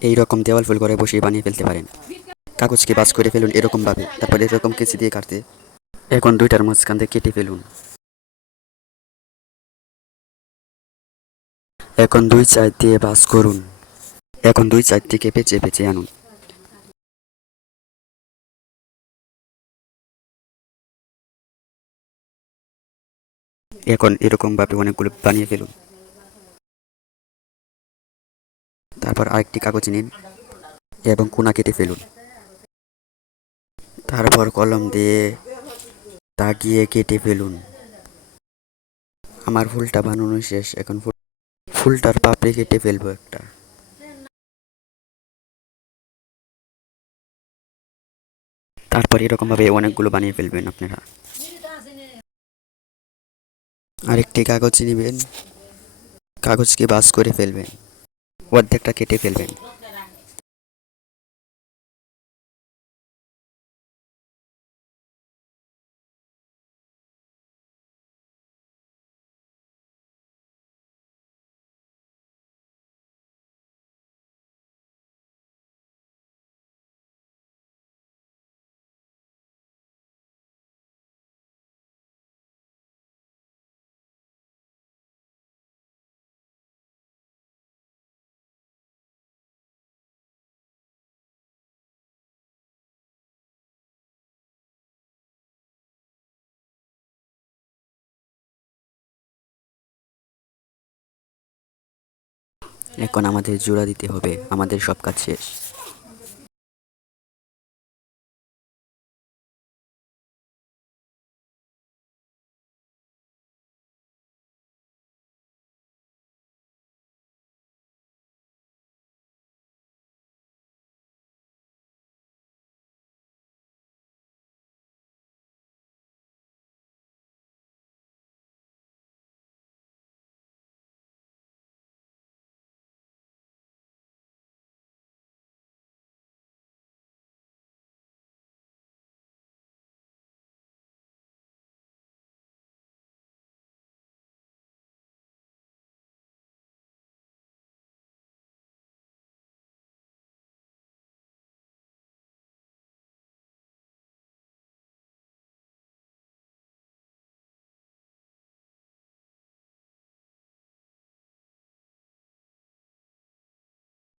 এই রকম দেওয়াল ফুল ঘরে বসিয়ে বানিয়ে ফেলতে পারেন। কাগজকে ভাঁজ করে ফেলুন এরকমভাবে, তারপর এরকম কেঁচি দিয়ে কাটতে। এখন দুইটার মাঝখান দিয়ে কেটে ফেলুন। এখন দুই সাইড দিয়ে ভাঁজ করুন। এখন দুই সাইড থেকে পেঁচে পেঁচে আনুন। এখন এরকমভাবে অনেকগুলো বানিয়ে ফেলুন। তারপর আরেকটি কাগজ নিন এবং কোনা কেটে ফেলুন। তারপর কলম দিয়ে দাগিয়ে কেটে ফেলুন। আমার ফুলটা বানানো শেষ। এখন ফুলটার পাপড়ি কেটে ফেলবো একটা। তারপর এরকমভাবে অনেকগুলো বানিয়ে ফেলবেন আপনারা। আরেকটি কাগজ নেবেন, কাগজকে ভাঁজ করে ফেলবেন, অর্ধেকটা কেটে ফেলবেন। এখন আমাদের জোড়া দিতে হবে, আমাদের সব কাজ শেষ।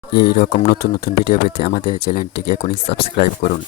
এই রকম নতুন নতুন ভিডিও পেতে আমাদের চ্যানেলটিকে এখনই সাবস্ক্রাইব করুন।